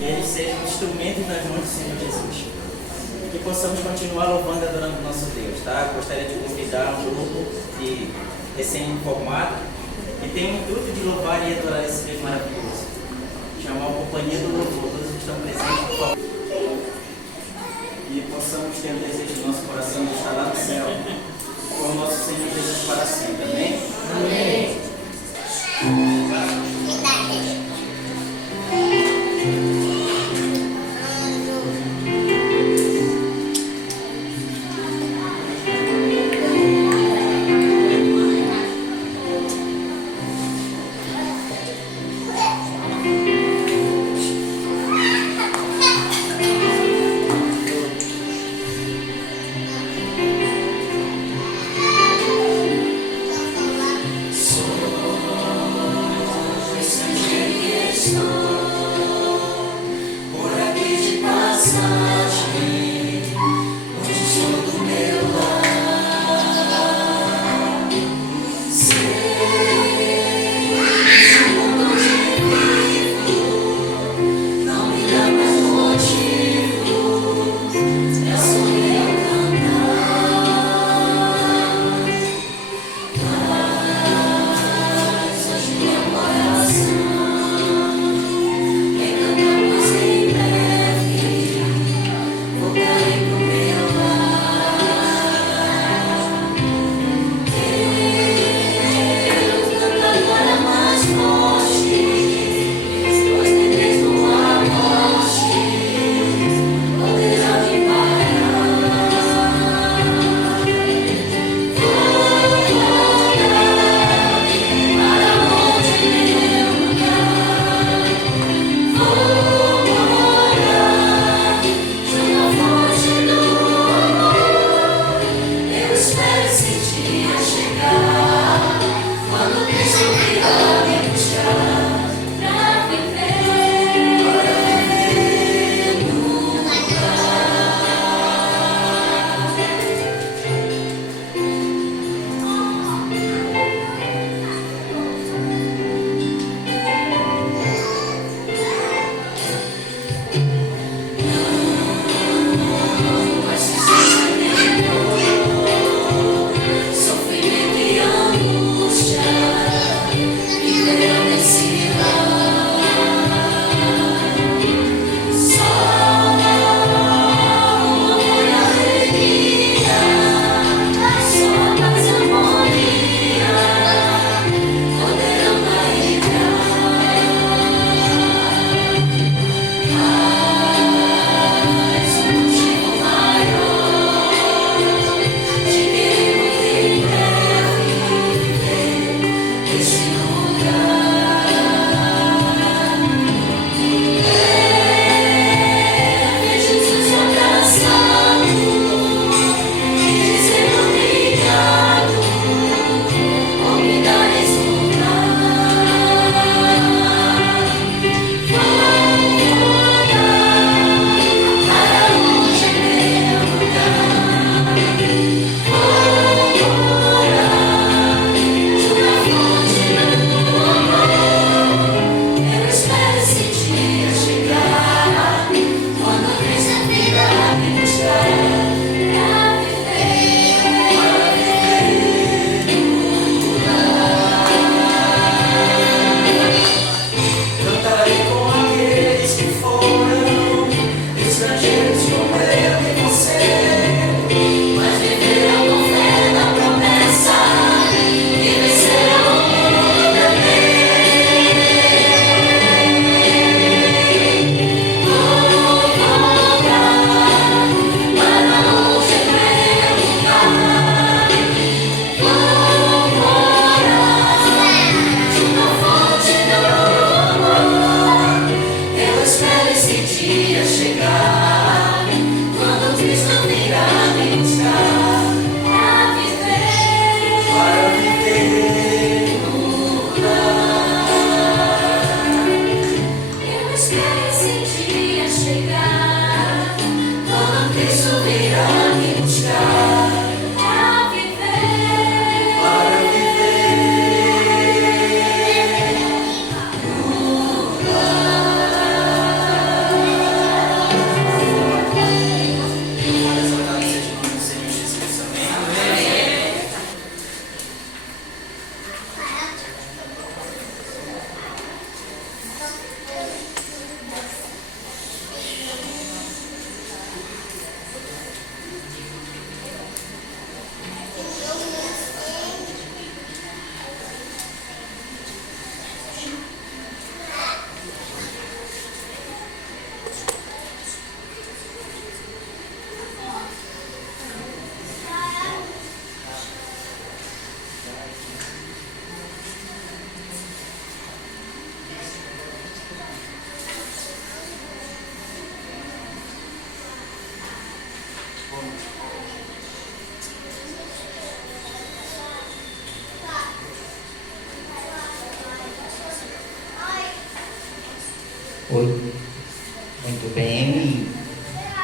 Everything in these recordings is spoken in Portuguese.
Que eles sejam instrumentos nas mãos do Senhor Jesus. E que possamos continuar louvando e adorando o nosso Deus, tá? Gostaria de convidar um grupo de recém-formado que tem o intuito de louvar e adorar esse Deus maravilhoso. Chamar a companhia do louvor, todos que estão presentes, por favor. E possamos ter o desejo do nosso coração de estar lá no céu com o nosso Senhor Jesus para sempre. Amém? Amém.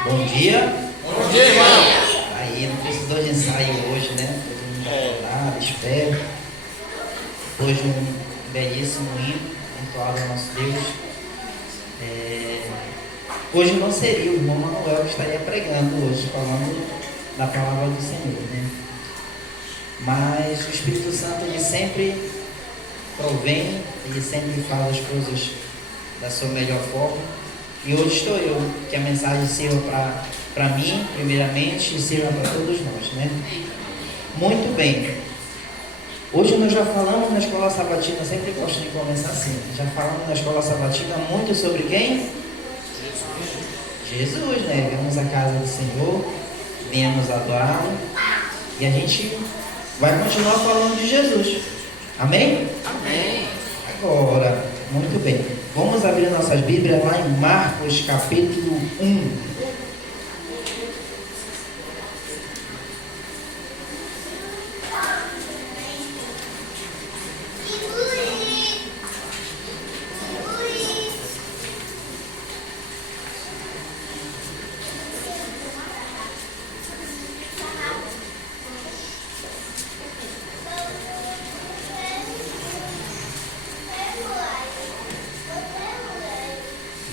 Bom dia. Bom dia, irmão. Aí, não precisou de ensaio hoje, né? Todo mundo acordado, espero. Hoje um belíssimo hino, entoado ao nosso Deus. Hoje não seria o irmão Manuel que estaria pregando hoje, falando da palavra do Senhor, né? Mas o Espírito Santo, ele sempre provém, ele sempre faz as coisas da sua melhor forma. E hoje estou eu, que a mensagem sirva para mim, primeiramente, e sirva para todos nós, né? Muito bem. Hoje nós já falamos na escola sabatina, sempre gosto de começar assim. Já falamos na escola sabatina muito sobre quem? Jesus, né? Viemos à casa do Senhor, viemos adorá-lo, e a gente vai continuar falando de Jesus. Amém? Amém. Agora, muito bem. Vamos abrir nossas Bíblias lá em Marcos capítulo 1.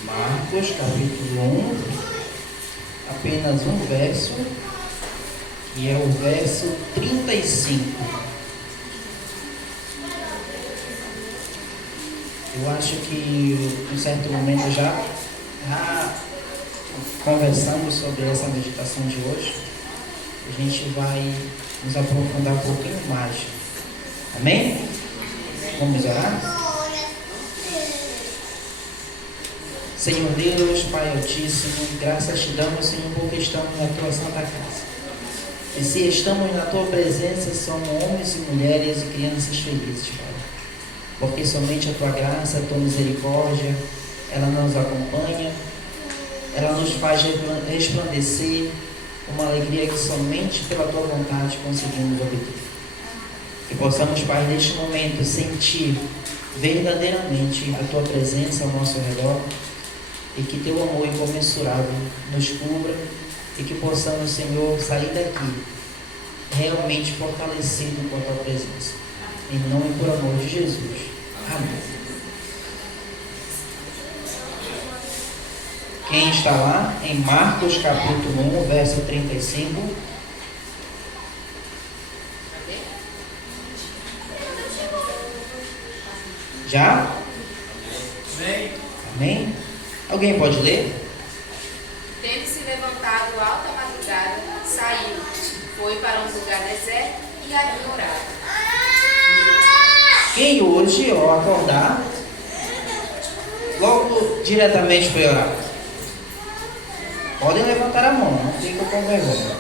Marcos capítulo 1, apenas um verso, que é o verso 35. Eu acho que em certo momento já conversamos sobre essa meditação de hoje. A gente vai nos aprofundar um pouquinho mais. Amém? Vamos orar? Senhor Deus, Pai Altíssimo, graças te damos, Senhor, porque estamos na Tua Santa Casa. E se estamos na Tua presença, somos homens e mulheres e crianças felizes, Pai. Porque somente a Tua graça, a Tua misericórdia, ela nos acompanha, ela nos faz resplandecer uma alegria que somente pela Tua vontade conseguimos obter. Que possamos, Pai, neste momento sentir verdadeiramente a Tua presença ao nosso redor, e que Teu amor incomensurável nos cubra, e que possamos, Senhor, sair daqui realmente fortalecido com a Tua presença. Em nome e por amor de Jesus. Amém. Quem está lá em Marcos capítulo 1, verso 35? Já? Amém. Amém? Alguém pode ler? Tendo se levantado alta madrugada, saiu, foi para um lugar deserto e ali orava. Quem hoje, ao acordar, logo diretamente foi orar? Podem levantar a mão, não fica com vergonha.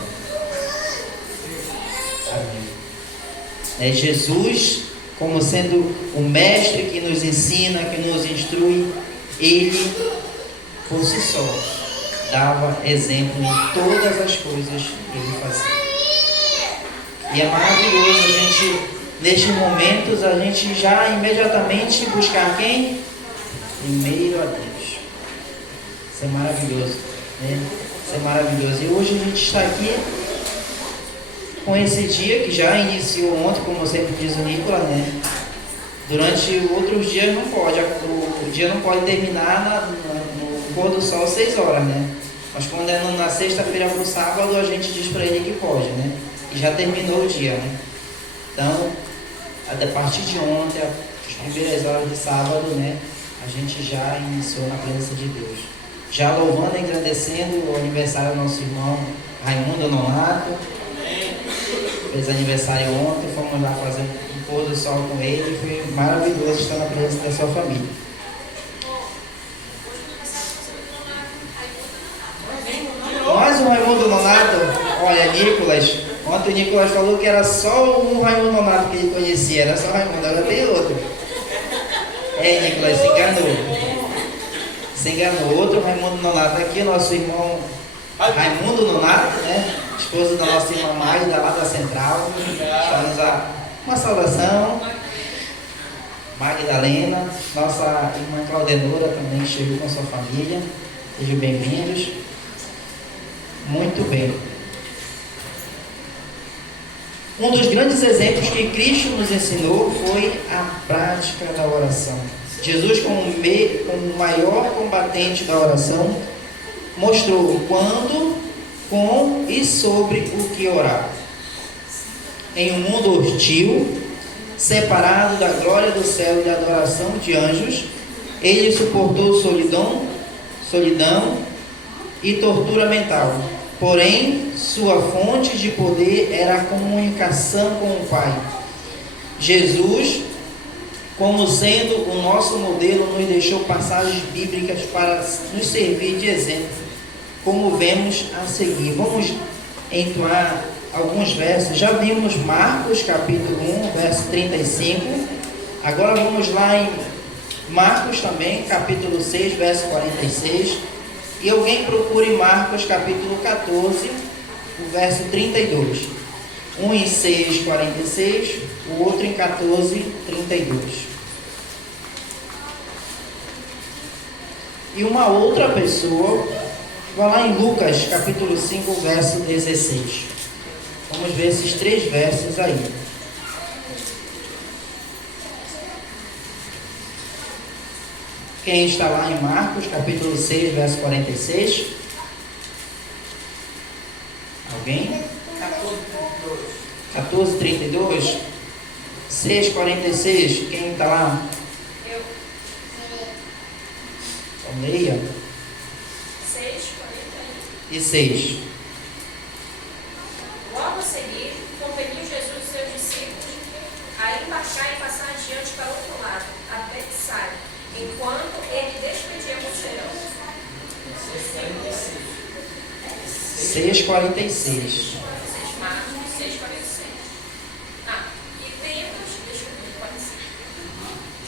Amém. É Jesus, como sendo o mestre que nos ensina, que nos instrui, ele por si só dava exemplo em todas as coisas que ele fazia. E é maravilhoso a gente, nestes momentos, a gente já imediatamente buscar quem? Primeiro a Deus. Isso é maravilhoso, né? Isso é maravilhoso. E hoje a gente está aqui com esse dia que já iniciou ontem, como sempre diz o Nicolas, né? Durante outros dias não pode, o dia não pode terminar no pôr do sol 6 horas, né? Mas quando é na sexta-feira para o sábado, a gente diz para ele que pode, né? E já terminou o dia, né? Então, a partir de ontem, as primeiras horas de sábado, né? A gente já iniciou na presença de Deus. Já louvando e engrandecendo o aniversário do nosso irmão Raimundo Nonato. Fez aniversário ontem, fomos lá fazer um pôr do sol com ele. Foi maravilhoso estar na presença da sua família. Mais um Raimundo Nonato. Olha, Nicolas, ontem o Nicolas falou que era só um Raimundo Nonato que ele conhecia, era só Raimundo, agora tem outro. Nicolas, se enganou. Outro Raimundo Nonato. Aqui o nosso irmão Raimundo Nonato, né? Esposo da nossa irmã Magda, lá da Central. Está uma saudação. Magdalena, nossa irmã Claudenora também, que chegou com sua família. Sejam bem-vindos. Muito bem. Um dos grandes exemplos que Cristo nos ensinou foi a prática da oração. Jesus, como o maior combatente da oração, mostrou quando, como e sobre o que orar. Em um mundo hostil, separado da glória do céu e da adoração de anjos, ele suportou solidão e tortura mental. Porém, sua fonte de poder era a comunicação com o Pai. Jesus, como sendo o nosso modelo, nos deixou passagens bíblicas para nos servir de exemplo, como vemos a seguir. Vamos entoar alguns versos. Já vimos Marcos capítulo 1, verso 35. Agora vamos lá em Marcos também, capítulo 6, verso 46. E alguém procure Marcos capítulo 14, o verso 32. Um em 6, 46, o outro em 14, 32. E uma outra pessoa, vai lá em Lucas capítulo 5, verso 16. Vamos ver esses 3 versos aí. Quem está lá em Marcos, capítulo 6, verso 46? Alguém? 14, 32. 6, 46. Quem está lá? Eu. Então, leia. 6:46. Logo a seguir, compeliu Jesus e seus discípulos a embarcar e passar adiante para o outro lado, a Betsaida, enquanto ele despedia a multidão. 6:46. Marcos 6:46.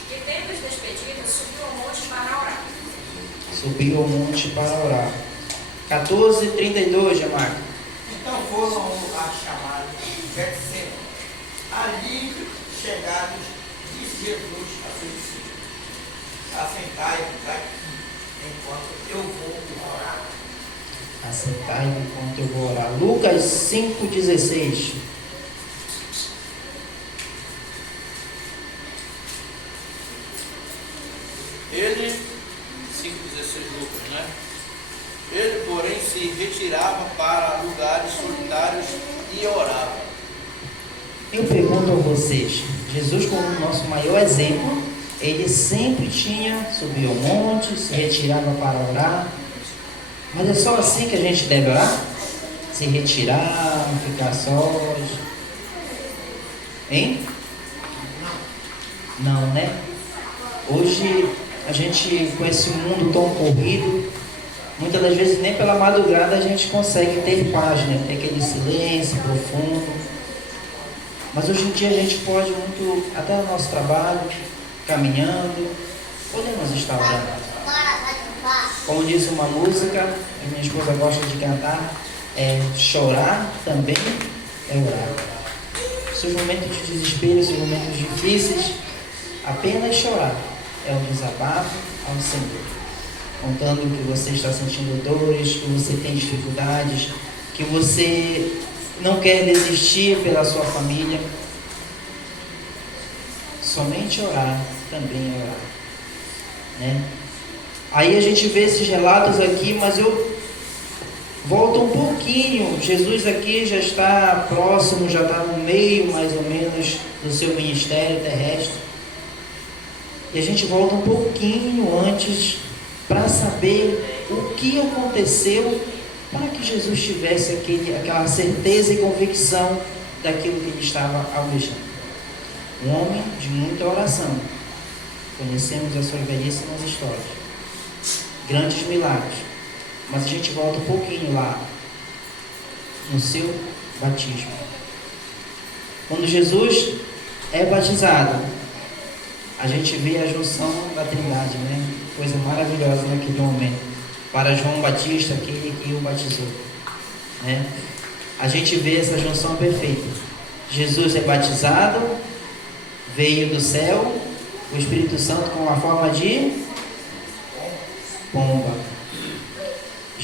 E tendo-os despedido, subiu ao monte para orar. Subiu ao monte para orar. 14:32, Jamarco. Então foram a chamar Getsemane. Ali chegados, disse Jesus a seus discípulos: assentai-vos aqui, enquanto eu vou orar. Assentai-vos enquanto eu vou orar. Lucas 5:16. Ele, 5,16 Lucas, né? Ele, porém, se retirava para lugares solitários e orava. Eu pergunto a vocês, Jesus como o nosso maior exemplo, ele sempre subia ao monte, se retirava para orar. Mas é só assim que a gente deve orar? Se retirar, não ficar sós? Hein? Não, né? Hoje, a gente, com esse mundo tão corrido, muitas das vezes nem pela madrugada a gente consegue ter paz, né? Ter aquele silêncio profundo. Mas hoje em dia a gente pode muito, até no nosso trabalho, caminhando, podemos estar orando. Como diz uma música, a minha esposa gosta de cantar, chorar também é orar. Seus momentos de desespero, seus momentos difíceis, apenas chorar é um desabafo ao Senhor, contando que você está sentindo dores, que você tem dificuldades, que você não quer desistir pela sua família. Somente orar também é orar, né? Aí a gente vê esses relatos aqui, mas eu volto um pouquinho. Jesus aqui já está próximo, já está no meio mais ou menos do seu ministério terrestre. E a gente volta um pouquinho antes para saber o que aconteceu para que Jesus tivesse aquela certeza e convicção daquilo que ele estava almejando. Um homem de muita oração. Conhecemos as suas belíssimas histórias, grandes milagres. Mas a gente volta um pouquinho lá no seu batismo. Quando Jesus é batizado, a gente vê a junção da Trindade, né? Coisa maravilhosa naquele momento. Para João Batista, aquele que o batizou, né? A gente vê essa junção perfeita. Jesus é batizado, veio do céu, o Espírito Santo com uma forma de pomba.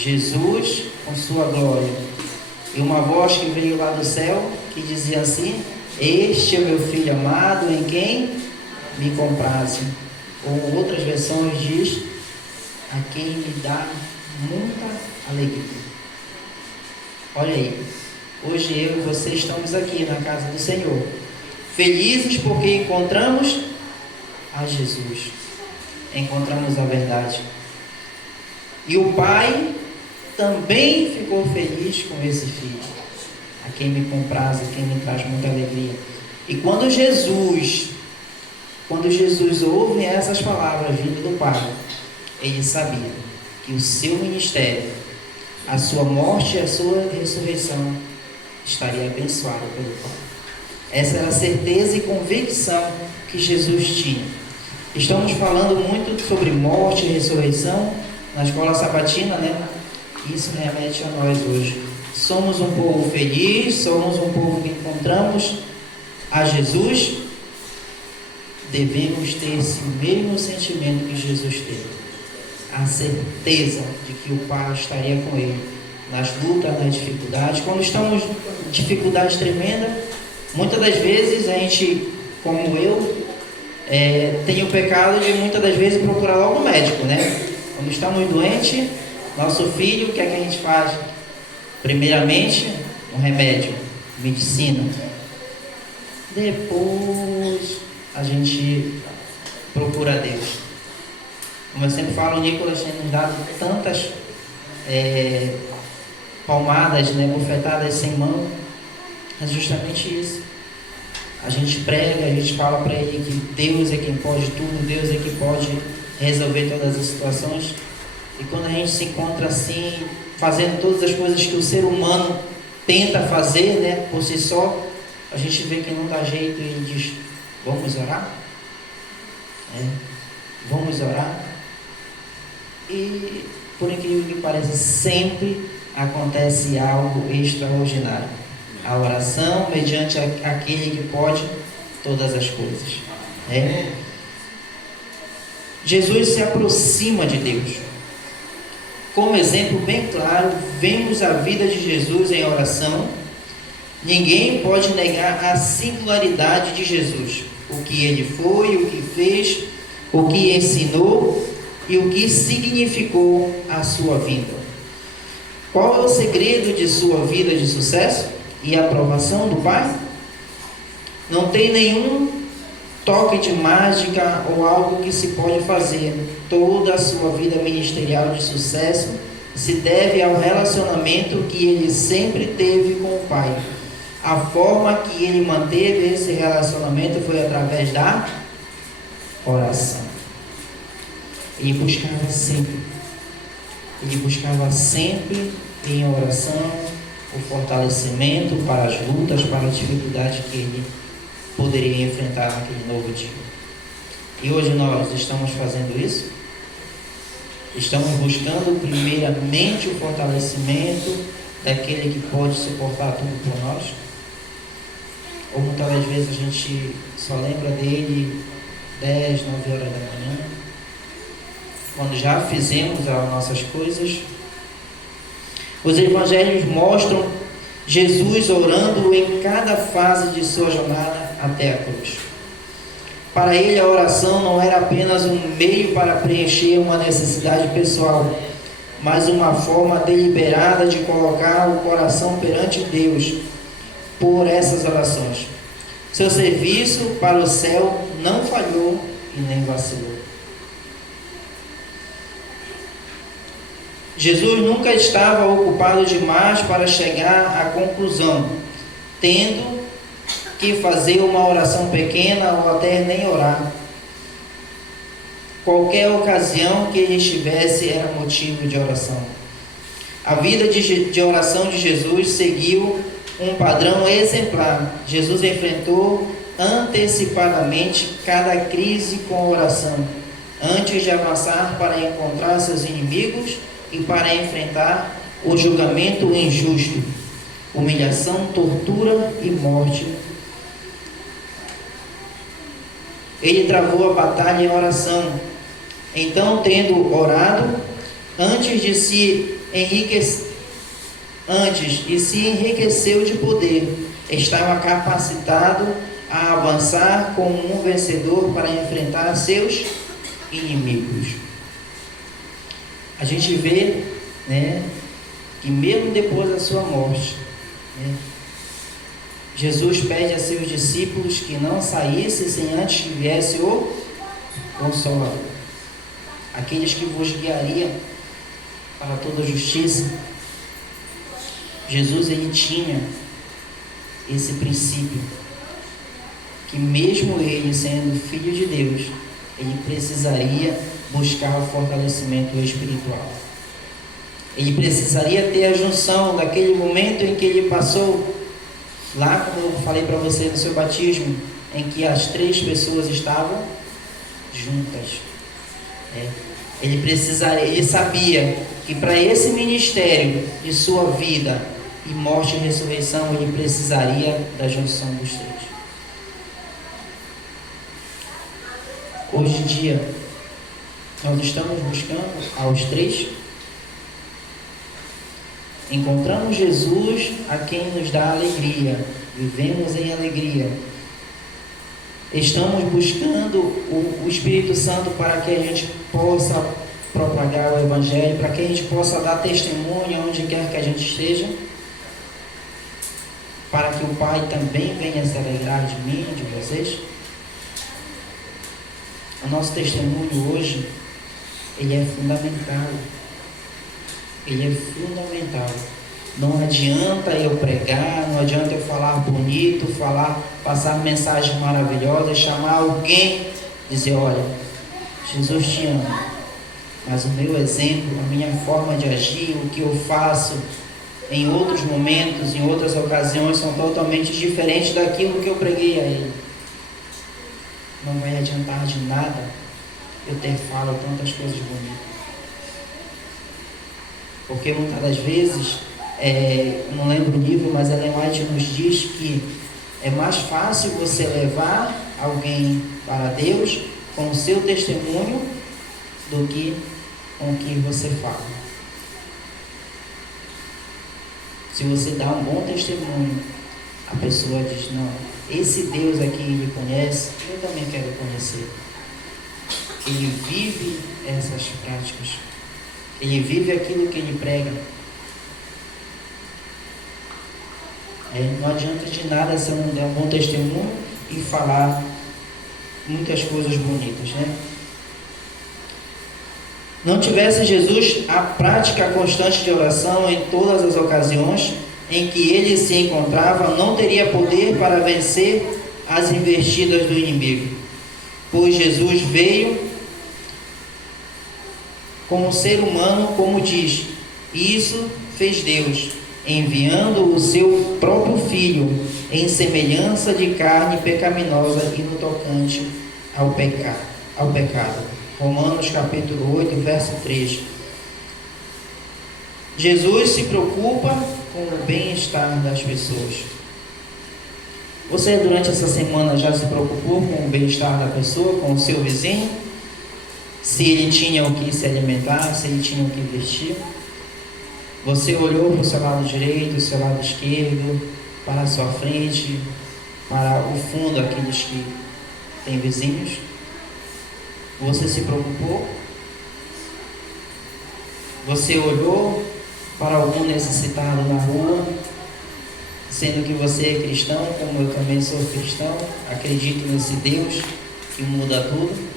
Jesus com sua glória. E uma voz que veio lá do céu, que dizia assim: este é o meu filho amado, em quem me compraze. Ou outras versões diz: a quem me dá muita alegria. Olha aí, hoje eu e você estamos aqui na casa do Senhor, felizes porque encontramos a Jesus, encontramos a verdade. E o Pai também ficou feliz com esse filho, a quem me compraz, a quem me traz muita alegria. E quando Jesus ouve essas palavras vindo do Pai, ele sabia que o seu ministério, a sua morte e a sua ressurreição estaria abençoado pelo Pai. Essa era a certeza e convicção que Jesus tinha. Estamos falando muito sobre morte e ressurreição na escola sabatina, né? Isso remete a nós hoje. Somos um povo feliz, somos um povo que encontramos a Jesus. Devemos ter esse mesmo sentimento que Jesus teve. A certeza de que o Pai estaria com ele nas lutas, nas dificuldades. Quando estamos em dificuldade tremenda, muitas das vezes a gente, como eu, tem o pecado de muitas das vezes procurar logo o médico, né? Quando estamos doentes, nosso filho, o que é que a gente faz? Primeiramente, um remédio, medicina. Depois a gente procura Deus. Como eu sempre falo, o Nicolas tem nos dado tantas palmadas, né, bofetadas sem mão. É justamente isso. A gente prega, a gente fala para ele que Deus é quem pode tudo, Deus é quem pode resolver todas as situações. E quando a gente se encontra assim, fazendo todas as coisas que o ser humano tenta fazer, né, por si só, a gente vê que não dá jeito e ele diz: vamos orar? Vamos orar? E, por incrível que pareça, sempre acontece algo extraordinário. A oração mediante aquele que pode todas as coisas. Jesus se aproxima de Deus. Como exemplo bem claro, vemos a vida de Jesus em oração. Ninguém pode negar a singularidade de Jesus, o que ele foi, o que fez, o que ensinou e o que significou a sua vida. Qual é o segredo de sua vida de sucesso e aprovação do Pai? Não tem nenhum toque de mágica ou algo que se pode fazer. Toda a sua vida ministerial de sucesso se deve ao relacionamento que ele sempre teve com o Pai. A forma que ele manteve esse relacionamento foi através da oração. Ele buscava sempre em oração o fortalecimento para as lutas, para as dificuldades que ele poderia enfrentar naquele novo dia. E hoje nós estamos fazendo isso? Estamos buscando primeiramente o fortalecimento daquele que pode suportar tudo por nós? Ou muitas das vezes a gente só lembra dele 10, 9 horas da manhã, quando já fizemos as nossas coisas? Os evangelhos mostram Jesus orando em cada fase de sua jornada até a cruz. Para ele, a oração não era apenas um meio para preencher uma necessidade pessoal, mas uma forma deliberada de colocar o coração perante Deus por essas orações. Seu serviço para o céu não falhou e nem vacilou. Jesus nunca estava ocupado demais para chegar à conclusão, tendo que fazer uma oração pequena ou até nem orar. Qualquer ocasião que ele estivesse era motivo de oração. A vida de oração de Jesus seguiu um padrão exemplar. Jesus enfrentou antecipadamente cada crise com oração, antes de avançar para encontrar seus inimigos e para enfrentar o julgamento injusto, humilhação, tortura e morte. Ele travou a batalha em oração. Então, tendo orado, antes e se enriqueceu de poder, estava capacitado a avançar como um vencedor para enfrentar seus inimigos. A gente vê, né, que mesmo depois da sua morte, né, Jesus pede a seus discípulos que não saíssem sem antes que viesse o Consolador, aqueles que vos guiariam para toda a justiça. Jesus, ele tinha esse princípio, que mesmo ele sendo Filho de Deus, ele precisaria buscar o fortalecimento espiritual. Ele precisaria ter a junção daquele momento em que ele passou, lá como eu falei para você no seu batismo, em que as 3 pessoas estavam juntas. Ele sabia que para esse ministério de sua vida e morte e ressurreição, ele precisaria da junção dos 3. Hoje em dia, nós estamos buscando aos 3. Encontramos Jesus, a quem nos dá alegria, vivemos em alegria. Estamos buscando o Espírito Santo para que a gente possa propagar o Evangelho, para que a gente possa dar testemunho onde quer que a gente esteja, para que o Pai também venha se alegrar de mim, de vocês. O nosso testemunho hoje, ele é fundamental. Ele é fundamental. Não adianta eu pregar, não adianta eu falar bonito, passar mensagens maravilhosas, chamar alguém, dizer, olha, Jesus te ama, mas o meu exemplo, a minha forma de agir, o que eu faço em outros momentos, em outras ocasiões, são totalmente diferentes daquilo que eu preguei a ele. Não vai adiantar de nada eu ter falado tantas coisas bonitas. Porque muitas das vezes, não lembro o livro, mas Ellen White nos diz que é mais fácil você levar alguém para Deus com o seu testemunho do que com o que você fala. Se você dá um bom testemunho, a pessoa diz, não, esse Deus aqui ele conhece, eu também quero conhecer. Ele vive essas práticas. Ele vive aquilo que ele prega. Não adianta de nada se eu não der um bom testemunho e falar muitas coisas bonitas, né? Não tivesse Jesus a prática constante de oração em todas as ocasiões em que ele se encontrava, não teria poder para vencer as investidas do inimigo. Pois Jesus veio como ser humano, como diz, isso fez Deus, enviando o seu próprio Filho em semelhança de carne pecaminosa e no tocante ao pecado. Romanos capítulo 8, verso 3. Jesus se preocupa com o bem-estar das pessoas. Você durante essa semana já se preocupou com o bem-estar da pessoa, com o seu vizinho? Se ele tinha o que se alimentar, se ele tinha o que vestir? Você olhou para o seu lado direito, o seu lado esquerdo, para a sua frente, para o fundo, aqueles que têm vizinhos? Você se preocupou? Você olhou para algum necessitado na rua, sendo que você é cristão, como eu também sou cristão, acredito nesse Deus que muda tudo?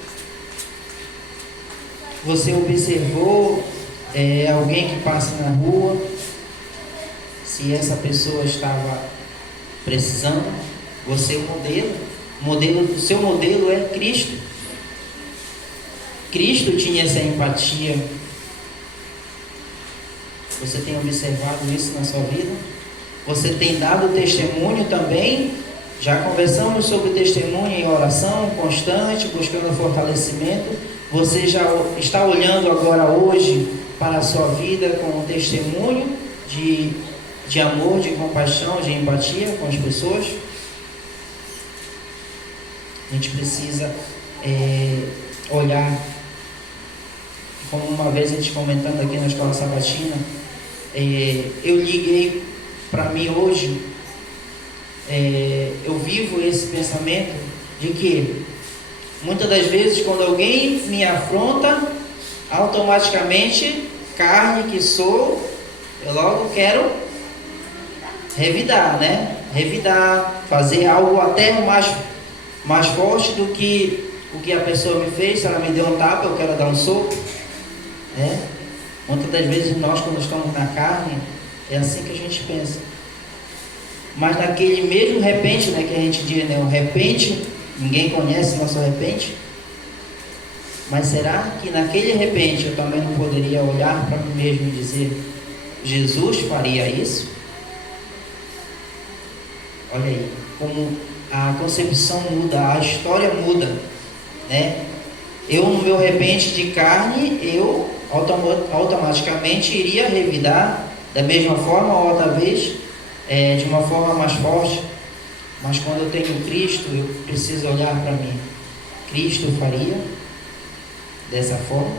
Você observou alguém que passa na rua, se essa pessoa estava precisando? Você é o modelo, o seu modelo é Cristo. Cristo tinha essa empatia. Você tem observado isso na sua vida? Você tem dado testemunho também? Já conversamos sobre testemunho em oração constante, buscando fortalecimento. Você já está olhando agora hoje para a sua vida com um testemunho de amor, de compaixão, de empatia com as pessoas? A gente precisa olhar como uma vez a gente comentando aqui na escola sabatina, eu liguei para mim hoje, eu vivo esse pensamento de que muitas das vezes quando alguém me afronta, automaticamente, carne que sou, eu logo quero revidar, né? Revidar, fazer algo até mais forte do que o que a pessoa me fez. Se ela me deu um tapa, eu quero dar um soco, né? Muitas das vezes nós, quando estamos na carne, é assim que a gente pensa. Mas naquele mesmo repente, né, que a gente diz, né, o repente, ninguém conhece nosso repente. Mas será que naquele repente eu também não poderia olhar para mim mesmo e dizer: Jesus faria isso? Olha aí, como a concepção muda, a história muda, né? Eu, no meu repente de carne, eu automaticamente iria revidar da mesma forma, ou outra vez, de uma forma mais forte. Mas quando eu tenho Cristo, eu preciso olhar para mim. Cristo faria dessa forma?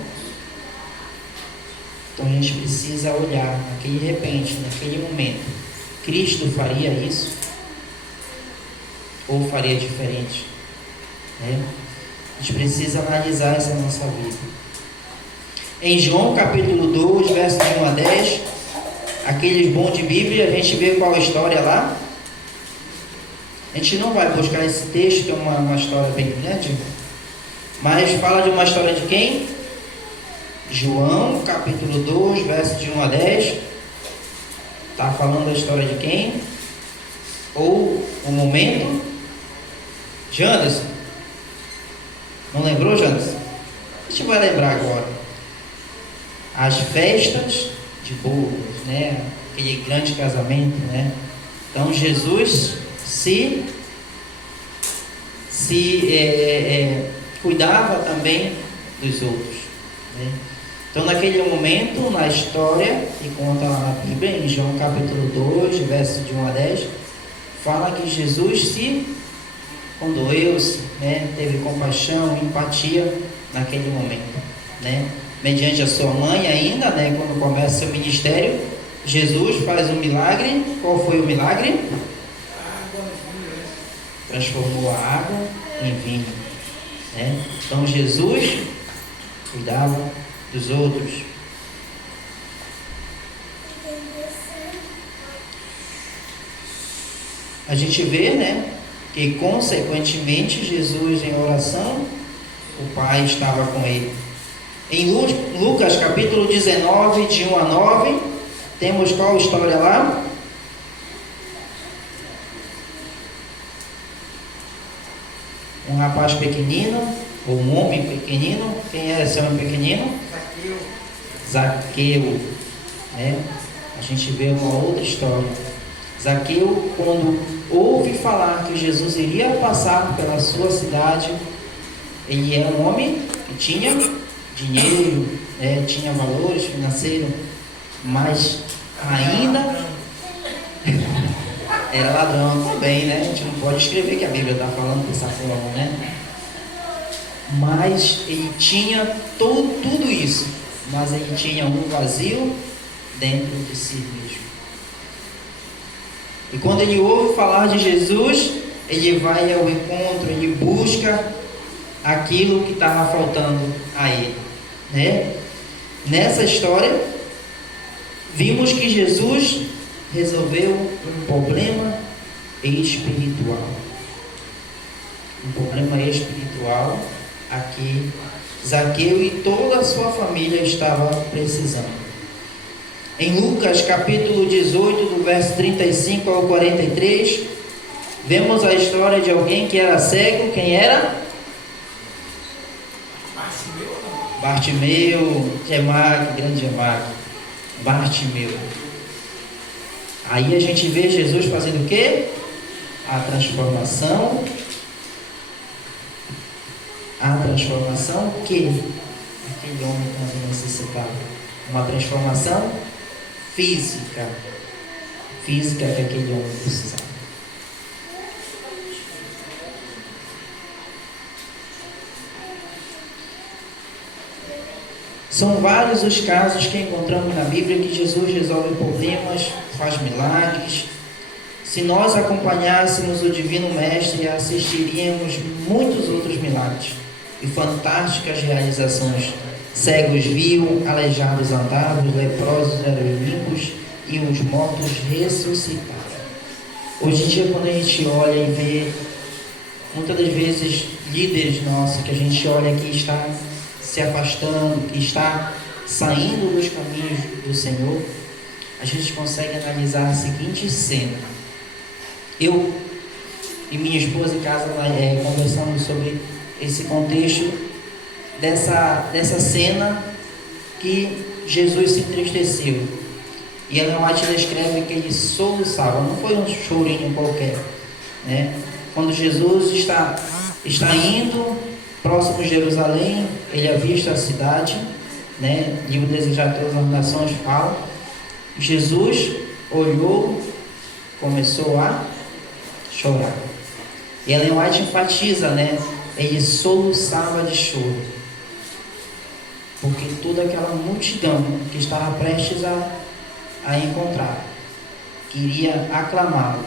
Então a gente precisa olhar naquele repente, naquele momento. Cristo faria isso? Ou faria diferente? Né? A gente precisa analisar essa nossa vida. Em João capítulo 2, versos de 1 a 10, aqueles bons de Bíblia, a gente vê qual a história lá. A gente não vai buscar esse texto, que é uma história bem grande, mas fala de uma história de quem? João capítulo 2, versos de 1 a 10. Está falando da história de quem? Ou o momento? Janderson. Não lembrou, Janderson? A gente vai lembrar agora. As festas de bodas, né? Aquele grande casamento, né? Então Jesus se cuidava também dos outros, né? Então naquele momento, na história que conta lá na Bíblia, em João capítulo 2, verso de 1 a 10, fala que Jesus se condoeu-se, né? Teve compaixão, empatia naquele momento, né? Mediante a sua mãe ainda, né? Quando começa seu ministério, Jesus faz um milagre. Qual foi o milagre? Transformou a água em vinho, né? Então Jesus cuidava dos outros. A gente vê, né, que consequentemente Jesus em oração, o Pai estava com ele. Em Lucas capítulo 19, de 1 a 9, temos qual história lá? Um rapaz pequenino, ou um homem pequenino. Quem era esse homem pequenino? Zaqueu, né? A gente vê uma outra história. Zaqueu, quando ouve falar que Jesus iria passar pela sua cidade, ele era um homem que tinha dinheiro, né? Tinha valores financeiros, mas ainda era ladrão também, né? A gente não pode escrever que a Bíblia está falando dessa forma, né? Mas ele tinha tudo isso, mas ele tinha um vazio dentro de si mesmo. E quando ele ouve falar de Jesus, ele vai ao encontro, ele busca aquilo que estava faltando a ele, né? Nessa história, vimos que Jesus resolveu um problema espiritual. Um problema espiritual a que Zaqueu e toda a sua família estavam precisando. Em Lucas capítulo 18, do verso 35 ao 43, vemos a história de alguém que era cego. Quem era? Bartimeu, grande Gemaque, Bartimeu. Aí a gente vê Jesus fazendo o quê? A transformação que aquele homem também necessitava. Uma transformação física que aquele homem precisava. São vários os casos que encontramos na Bíblia que Jesus resolve problemas, faz milagres. Se nós acompanhássemos o Divino Mestre, assistiríamos muitos outros milagres e fantásticas realizações. Cegos viam, aleijados andavam, leprosos eram limpos e os mortos ressuscitaram. Hoje em dia, quando a gente olha e vê, muitas das vezes, líderes nossos, que a gente olha que está se afastando, que está saindo dos caminhos do Senhor, a gente consegue analisar a seguinte cena. Eu e minha esposa em casa conversamos sobre esse contexto dessa cena que Jesus se entristeceu. E Ellen White descreve que ele soluçava, não foi um chorinho qualquer, né? Quando Jesus está indo próximo de Jerusalém, ele avista a cidade, né? Livro Desejar Todas as Nações fala. Jesus olhou, começou a chorar. E Ellen White enfatiza, né? Ele soluçava de choro, porque toda aquela multidão que estava prestes a encontrar queria aclamá-lo.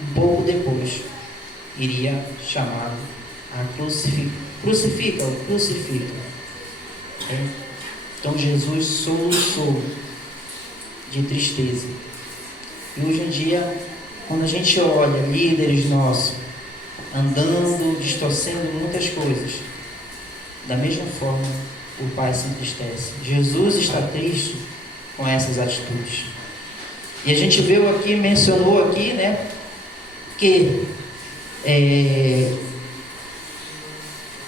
Um pouco depois iria chamá-lo a crucifica-o. Então Jesus soluçou de tristeza. E hoje em dia, quando a gente olha líderes nossos andando, distorcendo muitas coisas, da mesma forma o Pai se entristece. Jesus está triste com essas atitudes. E a gente mencionou aqui, né, que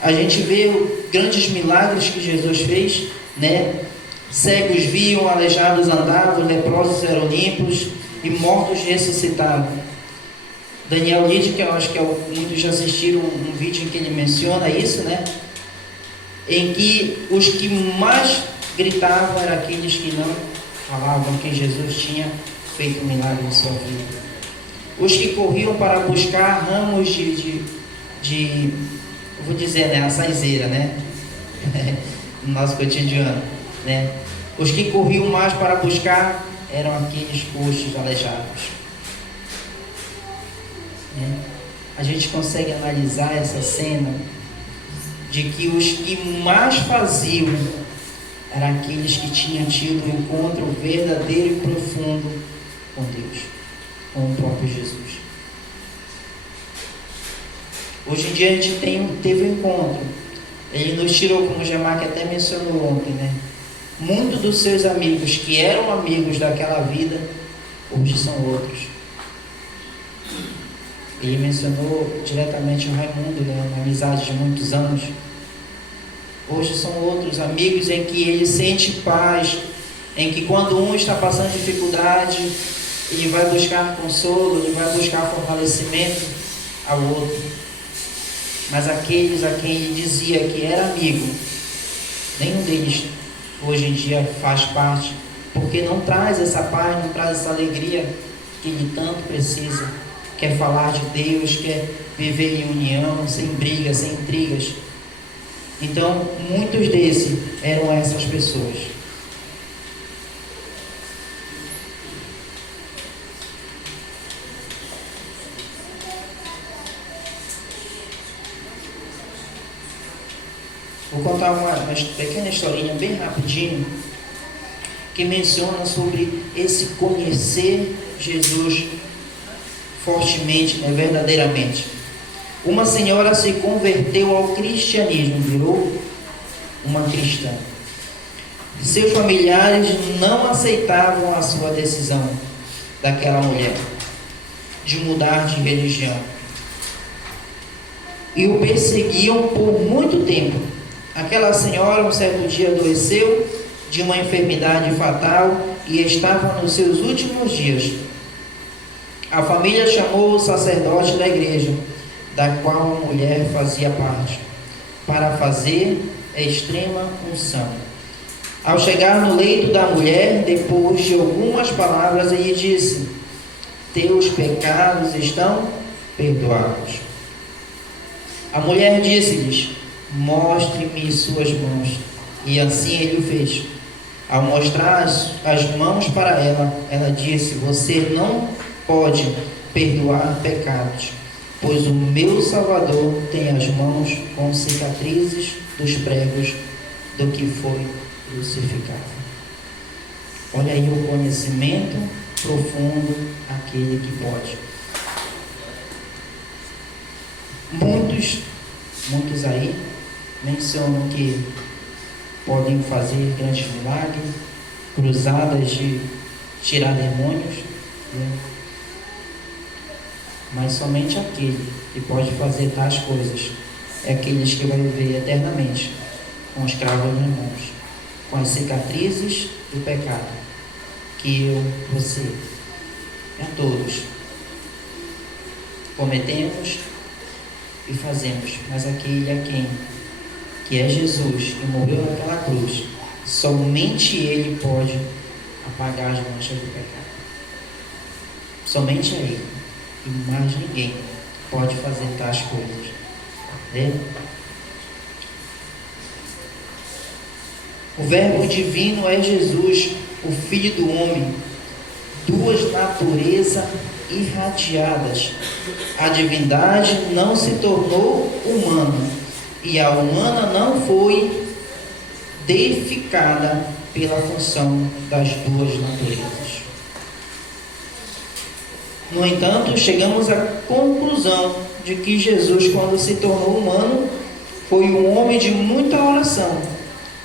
a gente vê grandes milagres que Jesus fez, né? Cegos viam, aleijados andavam, leprosos eram limpos e mortos ressuscitaram. Daniel Lide, que eu acho que muitos já assistiram um vídeo em que ele menciona isso, né? Em que os que mais gritavam eram aqueles que não falavam que Jesus tinha feito um milagre em sua vida. Os que corriam para buscar ramos vou dizer, né, a saizeira, né? No nosso cotidiano, né? Os que corriam mais para buscar eram aqueles coxos aleijados. Né? A gente consegue analisar essa cena de que os que mais faziam eram aqueles que tinham tido um encontro verdadeiro e profundo com Deus, com o próprio Jesus. Hoje em dia a gente teve um encontro. Ele nos tirou, como o Gemac até mencionou ontem, né? Muitos dos seus amigos que eram amigos daquela vida, hoje são outros. Ele mencionou diretamente o Raimundo, né? Uma amizade de muitos anos. Hoje são outros amigos em que ele sente paz, em que quando um está passando dificuldade, ele vai buscar consolo, ele vai buscar fortalecimento ao outro. Mas aqueles a quem ele dizia que era amigo, nenhum deles hoje em dia faz parte, porque não traz essa paz, não traz essa alegria que ele tanto precisa. Quer falar de Deus, quer viver em união, sem brigas, sem intrigas. Então, muitos desses eram essas pessoas. Vou contar uma pequena historinha bem rapidinho que menciona sobre esse conhecer Jesus fortemente, né, verdadeiramente. Uma senhora se converteu ao cristianismo, virou uma cristã. Seus familiares não aceitavam a sua decisão daquela mulher de mudar de religião e o perseguiam por muito tempo. Aquela senhora um certo dia adoeceu de uma enfermidade fatal e estava nos seus últimos dias. A família chamou o sacerdote da igreja, da qual a mulher fazia parte, para fazer a extrema unção. Ao chegar no leito da mulher, depois de algumas palavras, ele disse: teus pecados estão perdoados. A mulher disse-lhes: mostre-me suas mãos. E assim ele o fez. Ao mostrar as mãos para ela, ela disse: você não pode perdoar pecados, pois o meu Salvador tem as mãos com cicatrizes dos pregos do que foi crucificado. Olha aí o conhecimento profundo, aquele que pode. Muitos aí mencionam que podem fazer grandes milagres, cruzadas de tirar demônios, né? Mas somente aquele que pode fazer tais coisas é aqueles que vai viver eternamente com os cravos nas mãos, com as cicatrizes do pecado, que eu, você, a todos cometemos e fazemos, mas aquele a quem, que é Jesus, que morreu naquela cruz, somente Ele pode apagar as manchas do pecado. Somente Ele, e mais ninguém pode fazer tais coisas. Né? O Verbo divino é Jesus, o Filho do Homem, duas naturezas irradiadas. A divindade não se tornou humana e a humana não foi deificada pela função das duas naturezas. No entanto, chegamos à conclusão de que Jesus, quando se tornou humano, foi um homem de muita oração.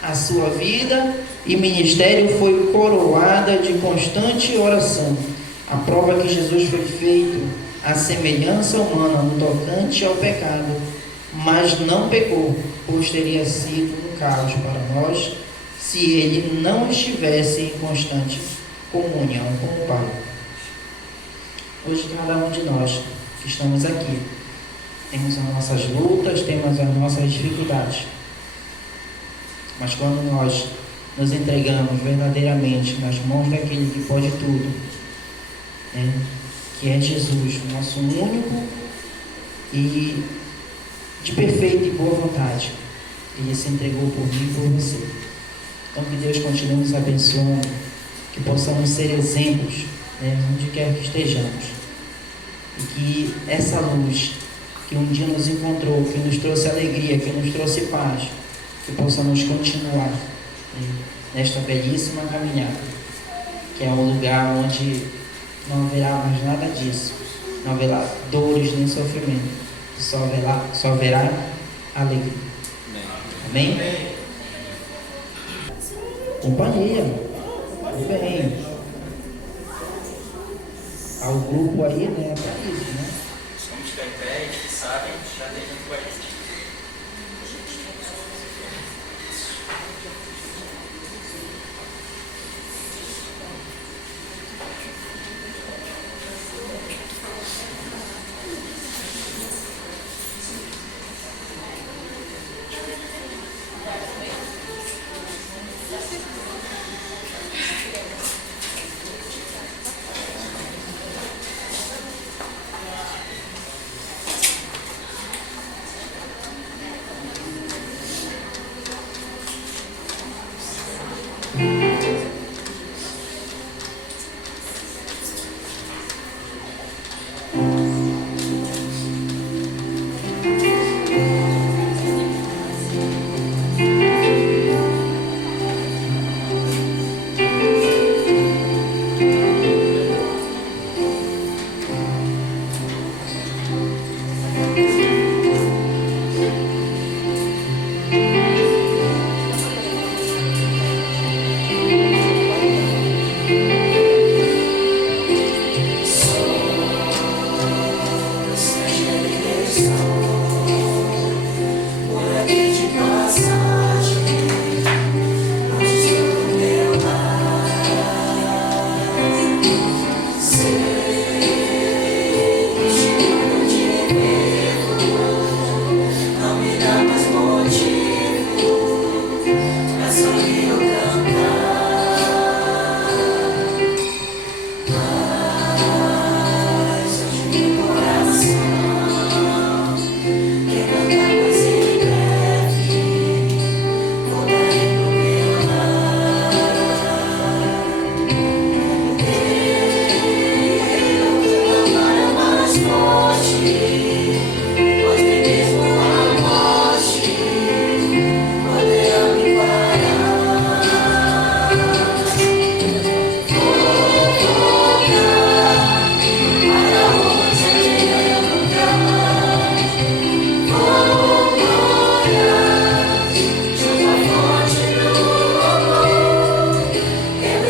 A sua vida e ministério foi coroada de constante oração. A prova que Jesus foi feito à semelhança humana no tocante ao pecado, mas não pecou, pois teria sido um caos para nós se ele não estivesse em constante comunhão com o Pai. Hoje, cada um de nós que estamos aqui, temos as nossas lutas, temos as nossas dificuldades. Mas quando nós nos entregamos verdadeiramente nas mãos daquele que pode tudo, né, que é Jesus, nosso único e de perfeita e boa vontade, Ele se entregou por mim e por você. Então que Deus continue nos abençoando, que possamos ser exemplos, né, onde quer que estejamos, e que essa luz que um dia nos encontrou, que nos trouxe alegria, que nos trouxe paz, que possamos continuar, né, nesta belíssima caminhada, que é um lugar onde não haverá mais nada disso, não haverá dores nem sofrimento, só haverá alegria. Amém? Companhia. Muito bem. Há o grupo aí, né? Para isso, né? Somos pé que sabem estar dentro do país.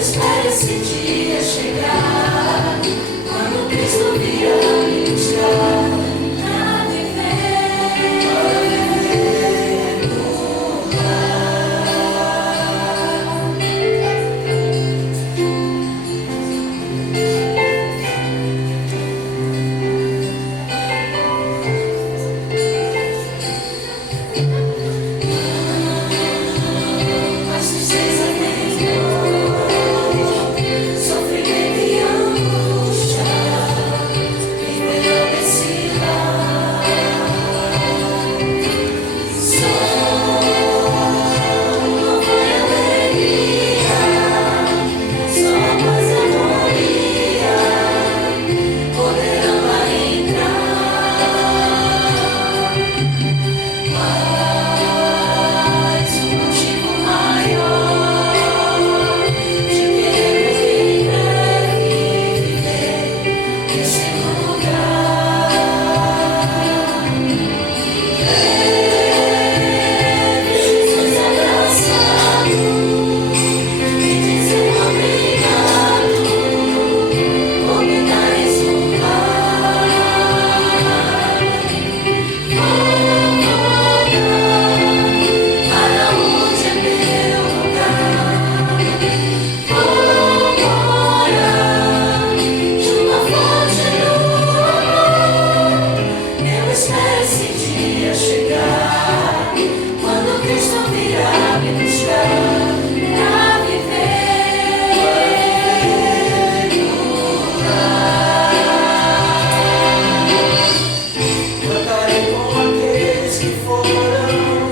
espero esse dia chegar, quando Cristo virá me buscar, pra viver no Mas tristeza nem dor, sofrimento e angústia, viverão nesse lar. Só louvor e alegria, só paz e harmonia poderão lá entrar. Mas o motivo maior de querermos em breve viver nesse lugar é Jesus abraçado e dizer obrigado por me dar esse lugar. Para onde é meu lugar? Vou morar junto à fonte do amor. Eu espero esse dia chegar, quando Cristo virá me buscar, pra viver no lar. Cantarei com aqueles que foram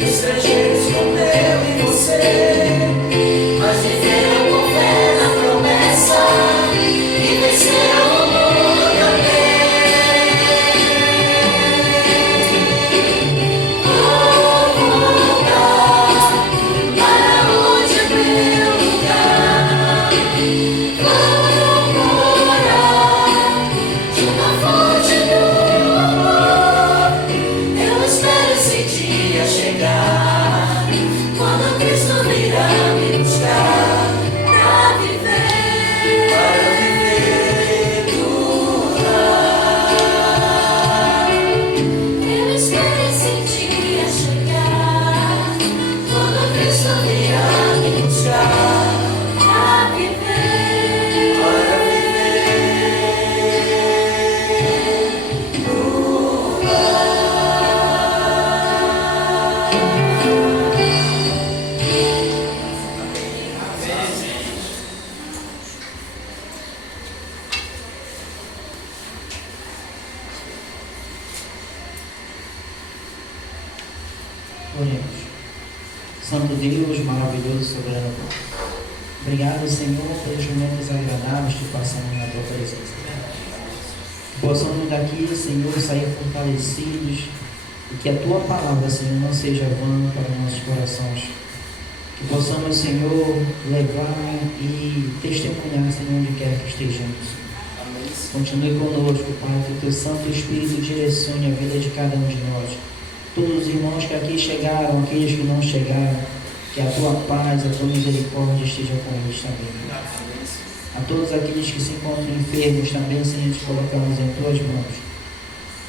estrangeiros como eu e você, Mas viveram com fé na promessa e venceram o mundo também. Vou voltar para onde é meu lugar. Vou morar junto à fonte do amor. Eu espero esse dia chegar, quando Cristo virá me buscar, pra viver no lar. Eu espero esse dia chegar, quando Cristo virá me buscar, pra viver no lar. Oremos. Santo Deus, maravilhoso, soberano. Obrigado, Senhor, pelos momentos agradáveis que passamos na Tua presença. Que possamos daqui, Senhor, sair fortalecidos e que a Tua palavra, Senhor, não seja vã para nossos corações. Que possamos, Senhor, levar e testemunhar, Senhor, onde quer que estejamos. Continue conosco, Pai, que o Teu Santo Espírito direcione a vida de cada um de nós. Todos os irmãos que aqui chegaram, aqueles que não chegaram, que a Tua paz, a Tua misericórdia esteja com eles também. A todos aqueles que se encontram enfermos também, Senhor, te colocamos em Tuas mãos.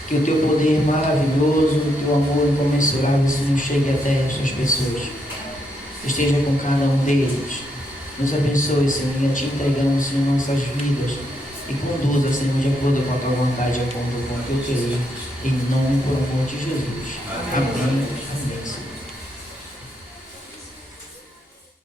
Que o Teu poder maravilhoso, o Teu amor incomensurável, Senhor, chegue até estas pessoas. Esteja com cada um deles. Nos abençoe, Senhor, e a Te entregamos, Senhor, nossas vidas. E conduza, Senhor, de acordo com a Tua vontade, de acordo com o Teu querer. Em nome e por amor de Jesus. Amém. Amém, Senhor.